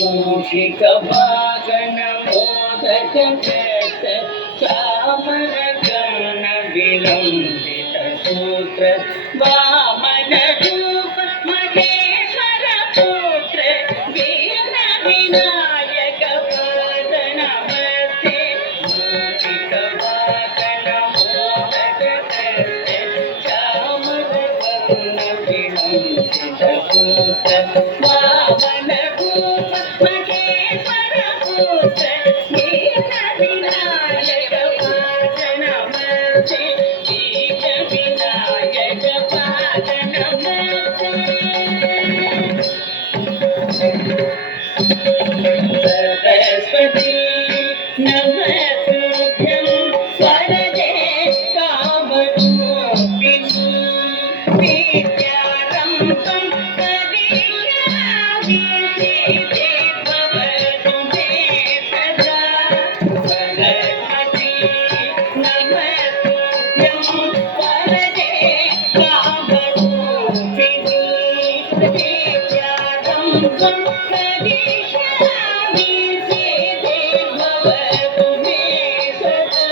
మూషిక వాగన మోదక చామర గణ విలంబిత సూత్ర వామన రూప మహేశ్వర పుత్ర వీర వినాయక పద నమస్తే మూషిక వాగన మోదక చామర గణ విలంబిత సూత్ర వామన రూప మహేశ్వర పుత్ర వీర వినాయక పద నమస్తే వీర వినాయక పద నమస్తే सरस्वती नमस्तुभ्यं वरदे कामरूपिणी विद्यारम्भं करिष्यामि सिद्धे भवतु मे सदा सरस्वती नमस्तुभ्यं वरदे कामरूपिणी विद्यारम्भं करिष्यामि सिद्धे भवतु मे सदा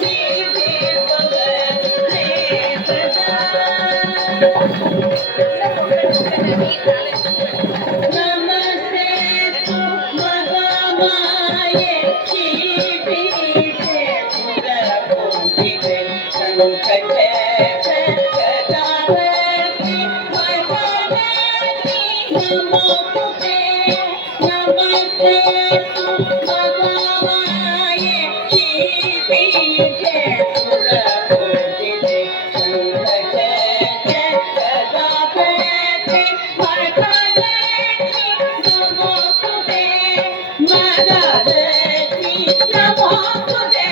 सिद्धे भवतु मे सदा नमस्ते तु महामाये श्रीपीठे पुरपूजिते संकटे सदावति वरदति नमोस्तुते नमस्ते तु महामाये श्रीपीठे पुरपूजिते संकटे सदावति वरदति नमोस्तुते वरदति नमोस्तुते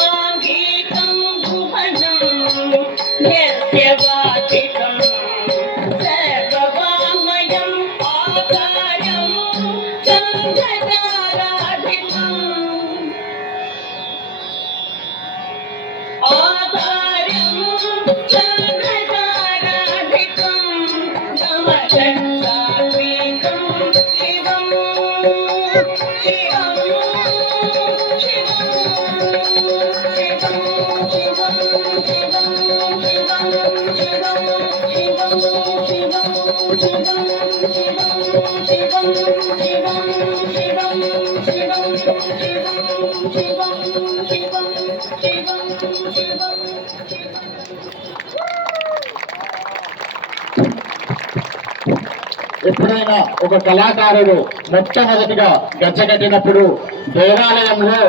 आङ्गिकं भुवनं यस्य वाचिकं सर्ववाङ्मयम् आकारं चन्द्रताराधिकम् आकारं चन्द्रताराधिकं नमः शिवं शिवं ఎప్పుడైనా ఒక కళాకారుడు మొట్టమొదటిగా గజ్జె కట్టినప్పుడు దేవాలయంలో